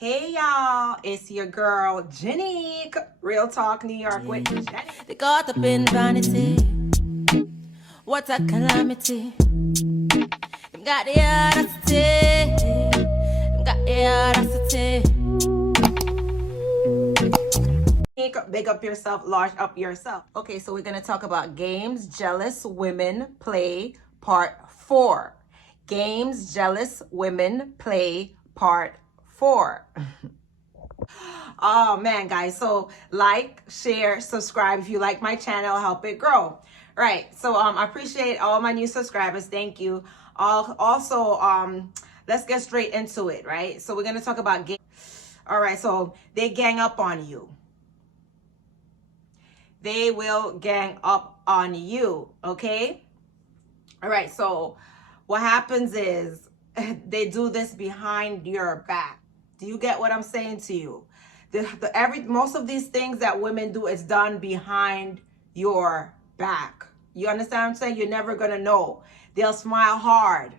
Hey y'all, it's your girl Janique, Real Talk New York with Jenny. They caught up in vanity. What a calamity. Them got the audacity. Them got the audacity. Big up yourself, large up yourself. Okay, so we're gonna talk about games jealous women play part 4. Games jealous women play part 4. Oh man, guys, so like, share, subscribe if you like my channel, help it grow. Right, so I appreciate all my new subscribers. Thank you. Also, let's get straight into it. Right, so we're gonna talk about games. All right, so they gang up on you. They will gang up on you. Okay. All right, so what happens is they do this behind your back. Do you get what I'm saying to you? Most of these things that women do is done behind your back. You understand what I'm saying? You're never gonna know. They'll smile hard.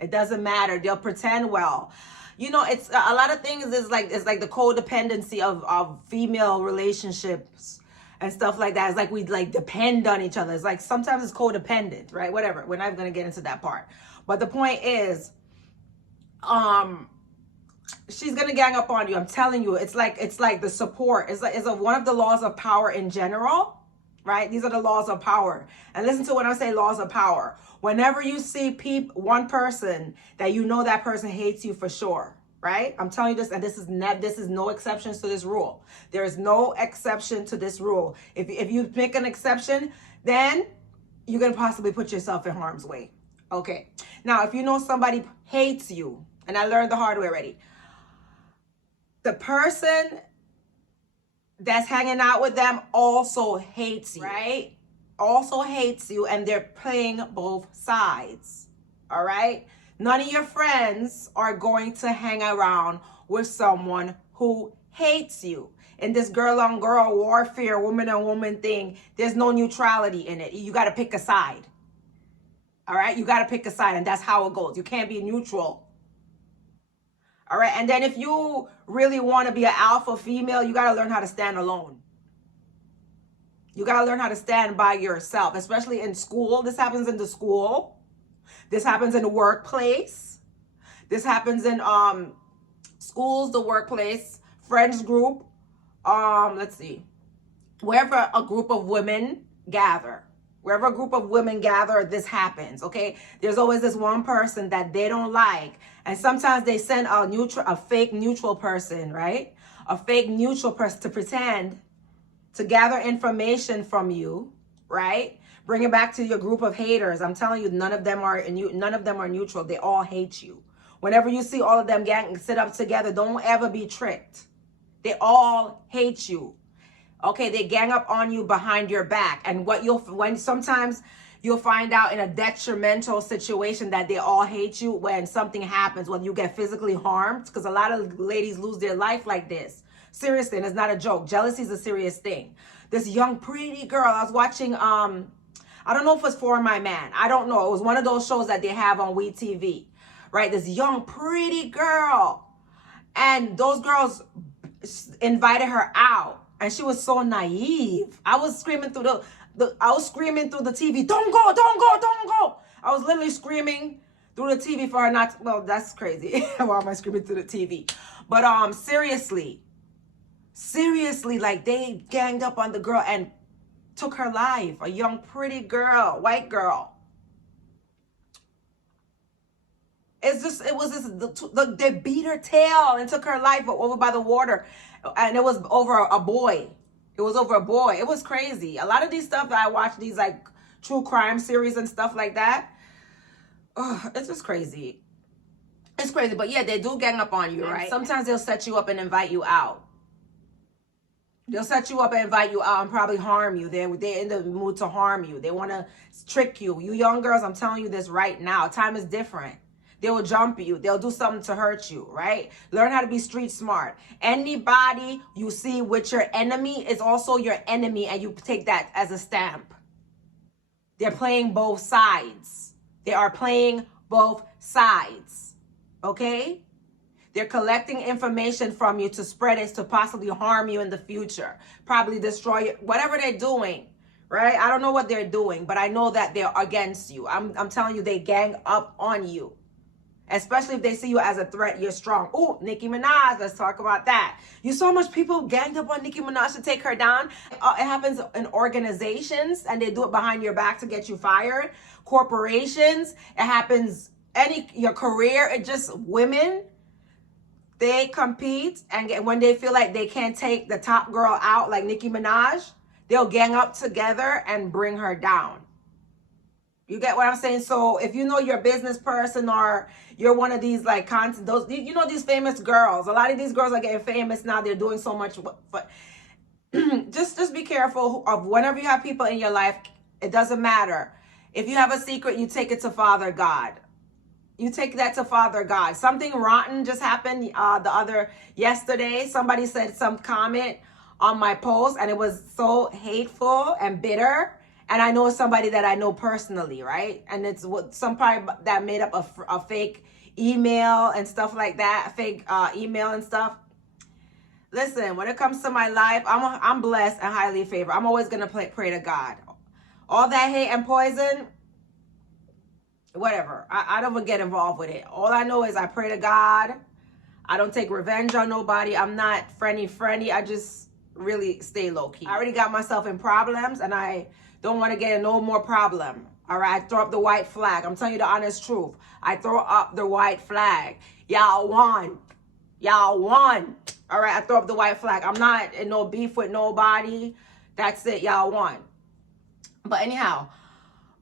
It doesn't matter. They'll pretend well. You know, it's a lot of things is like, it's like the codependency of female relationships and stuff like that. It's like we like depend on each other. It's like sometimes it's codependent, right? Whatever. We're not gonna get into that part. But the point is, she's gonna gang up on you. I'm telling you, it's like the support. It's one of the laws of power in general, right? These are the laws of power. And listen to when I say laws of power. Whenever you see one person that you know that person hates you for sure, right? I'm telling you this, and this is no exceptions to this rule. There is no exception to this rule. If you make an exception, then you're gonna possibly put yourself in harm's way. Okay. Now, if you know somebody hates you, and I learned the hard way already, the person that's hanging out with them also hates you, right? Also hates you, and they're playing both sides. All right. None of your friends are going to hang around with someone who hates you. In this girl on girl warfare, woman on woman thing, there's no neutrality in it. You got to pick a side. All right. You got to pick a side, and that's how it goes. You can't be neutral. All right. And then if you really want to be an alpha female, you got to learn how to stand alone. You got to learn how to stand by yourself, especially in school. This happens in the school. This happens in the workplace. This happens in schools, the workplace, friends group. Let's see. Wherever a group of women gather. Wherever a group of women gather, this happens, okay? There's always this one person that they don't like. And sometimes they send a fake neutral person, right? A fake neutral person to pretend to gather information from you, right? Bring it back to your group of haters. I'm telling you, none of them are neutral. They all hate you. Whenever you see all of them sit up together, don't ever be tricked. They all hate you. Okay, they gang up on you behind your back. And sometimes you'll find out in a detrimental situation that they all hate you when something happens, when you get physically harmed, because a lot of ladies lose their life like this. Seriously, and it's not a joke. Jealousy is a serious thing. This young, pretty girl, I was watching, I don't know if it's For My Man. I don't know. It was one of those shows that they have on WeTV, right? This young, pretty girl. And those girls invited her out. And she was so naive. I was screaming through the TV, don't go, don't go, don't go. I was literally screaming through the TV for her not to, well, that's crazy. Why am I screaming through the TV? But seriously, like they ganged up on the girl and took her life. A young, pretty girl, white girl. They beat her tail and took her life over by the water. And it was over a boy. It was over a boy. It was crazy. A lot of these stuff that I watch, these like true crime series and stuff like that. Oh, it's just crazy. It's crazy. But yeah, they do gang up on you, right? Sometimes they'll set you up and invite you out. They'll set you up and invite you out and probably harm you. They're in the mood to harm you. They want to trick you. You young girls, I'm telling you this right now. Time is different. They will jump you. They'll do something to hurt you, right? Learn how to be street smart. Anybody you see with your enemy is also your enemy, and you take that as a stamp. They're playing both sides. They are playing both sides, okay? They're collecting information from you to spread it to possibly harm you in the future, probably destroy you, whatever they're doing, right? I don't know what they're doing, but I know that they're against you. I'm telling you, they gang up on you. Especially if they see you as a threat, you're strong. Oh, Nicki Minaj, let's talk about that. You saw much people ganged up on Nicki Minaj to take her down. It happens in organizations, and they do it behind your back to get you fired. Corporations, it happens your career. It just women, they compete, and when they feel like they can't take the top girl out, like Nicki Minaj, they'll gang up together and bring her down. You get what I'm saying? So if you know you're a business person or you're one of these like those, you know, these famous girls, a lot of these girls are getting famous now. They're doing so much, but just be careful of whenever you have people in your life. It doesn't matter. If you have a secret, you take it to Father God. You take that to Father God. Something rotten just happened yesterday. Somebody said some comment on my post, and it was so hateful and bitter. And I know it's somebody that I know personally, right? And it's somebody that made up a fake email and stuff like that, fake email and stuff. Listen, when it comes to my life, I'm blessed and highly favored. I'm always gonna pray to God. All that hate and poison, whatever. I don't even get involved with it. All I know is I pray to God. I don't take revenge on nobody. I'm not friendly. I just really stay low key. I already got myself in problems, and I don't want to get in no more problem. All right, I throw up the white flag. I'm telling you the honest truth. I throw up the white flag. Y'all won. Y'all won. All right, I throw up the white flag. I'm not in no beef with nobody. That's it. Y'all won. But anyhow,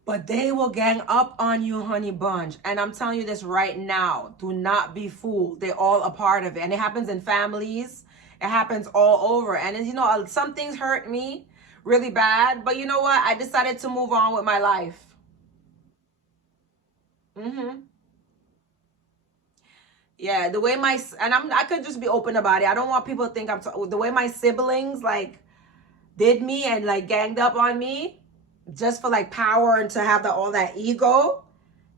but they will gang up on you, honey bunch. And I'm telling you this right now. Do not be fooled. They're all a part of it. And it happens in families. It happens all over. And you know, some things hurt me really bad, but you know what? I decided to move on with my life. Yeah, the way I could just be open about it. I don't want people to think the way my siblings like did me and like ganged up on me just for like power and to have all that ego.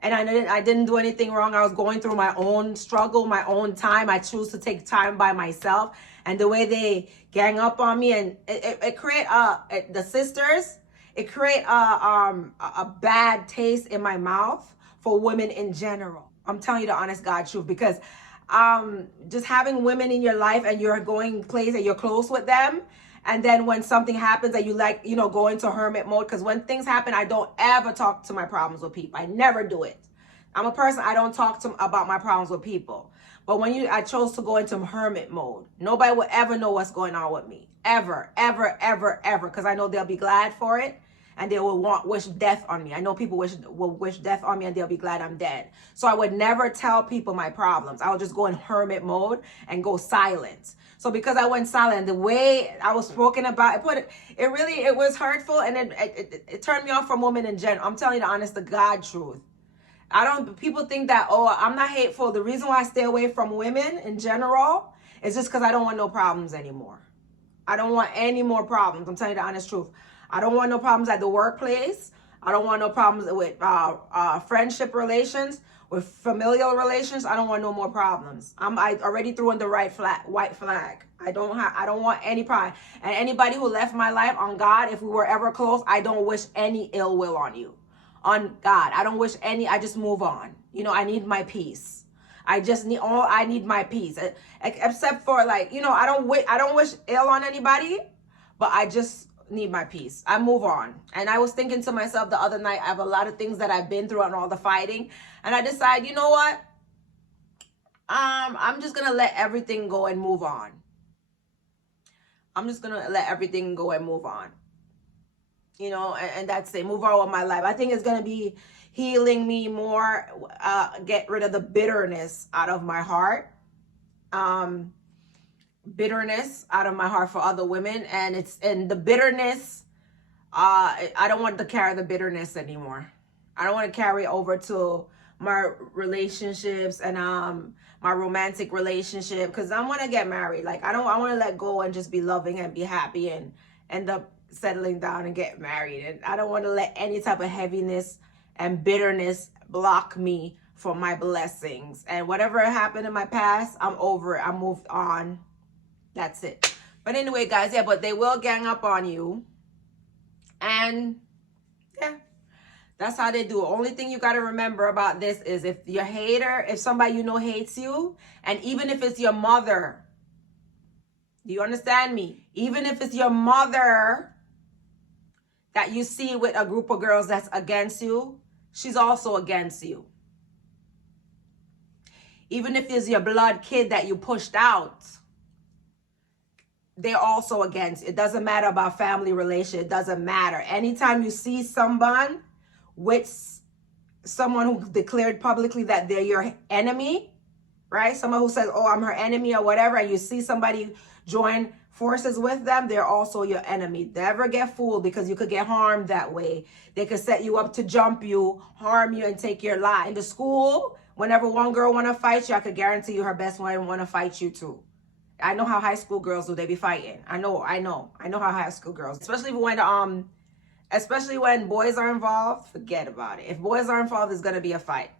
And I didn't do anything wrong. I was going through my own struggle, my own time. I choose to take time by myself. And the way they gang up on me, and it create the sisters, it create a bad taste in my mouth for women in general. I'm telling you the honest God truth, because just having women in your life and you're going places and you're close with them, and then when something happens and you like, you know, go into hermit mode, because when things happen, I don't ever talk to my problems with people. I never do it. I'm a person, I don't talk about my problems with people. But I chose to go into hermit mode. Nobody will ever know what's going on with me. Ever, ever, ever, ever. Because I know they'll be glad for it. And they will wish death on me. I know people will wish death on me, and they'll be glad I'm dead. So I would never tell people my problems. I would just go in hermit mode and go silent. So because I went silent, the way I was spoken about, it was hurtful, and it turned me off from women in general. I'm telling you the honest to God truth. People think that, oh, I'm not hateful. The reason why I stay away from women in general is just because I don't want no problems anymore. I don't want any more problems. I'm telling you the honest truth. I don't want no problems at the workplace. I don't want no problems with friendship relations, with familial relations. I don't want no more problems. I already threw in the white flag. I don't want any problem. And anybody who left my life, on God, if we were ever close, I don't wish any ill will on you. On God, I don't wish any. I just move on. You know, I need my peace. I need my peace. Except for, like, you know, I don't wish ill on anybody, but I just need my peace. I move on. And I was thinking to myself the other night, I have a lot of things that I've been through and all the fighting, and I decide, you know what? I'm just gonna let everything go and move on. I'm just gonna let everything go and move on. You know, and that's it. Move on with my life. I think it's gonna be healing me more. Get rid of the bitterness out of my heart. Bitterness out of my heart for other women, and the bitterness. I don't want to carry the bitterness anymore. I don't want to carry over to my relationships and my romantic relationship, because I want to get married. Like, I want to let go and just be loving and be happy and end up settling down and get married. And I don't want to let any type of heaviness and bitterness block me for my blessings. And whatever happened in my past, I'm over it. I moved on. That's it. But anyway, guys, yeah, but they will gang up on you. And yeah, that's how they do it. Only thing you got to remember about this is if your hater, if somebody you know hates you, and even if it's your mother, do you understand me? Even if it's your mother that you see with a group of girls that's against you, she's also against you. Even if it's your blood kid that you pushed out, they're also against you. It doesn't matter about family relation. It doesn't matter. Anytime you see someone with someone who declared publicly that they're your enemy, right? Someone who says, oh, I'm her enemy or whatever, and you see somebody join forces with them, they're also your enemy. Never get fooled, because you could get harmed that way. They could set you up to jump you, harm you, and take your life. In the school, whenever one girl want to fight you, I could guarantee you her best friend want to fight you too. I know how high school girls do. They be fighting. I know how high school girls, especially when boys are involved, forget about it. If boys are involved, there's going to be a fight.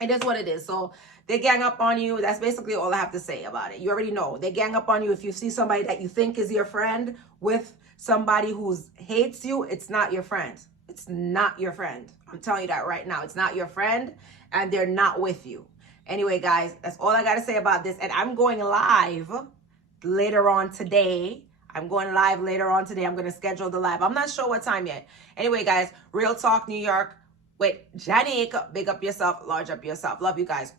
It is what it is. So they gang up on you. That's basically all I have to say about it. You already know. They gang up on you. If you see somebody that you think is your friend with somebody who hates you, it's not your friend. It's not your friend. I'm telling you that right now. It's not your friend, and they're not with you. Anyway, guys, that's all I got to say about this. And I'm going live later on today. I'm going to schedule the live. I'm not sure what time yet. Anyway, guys, Real Talk New York with Janique. Big up yourself. Large up yourself. Love you guys.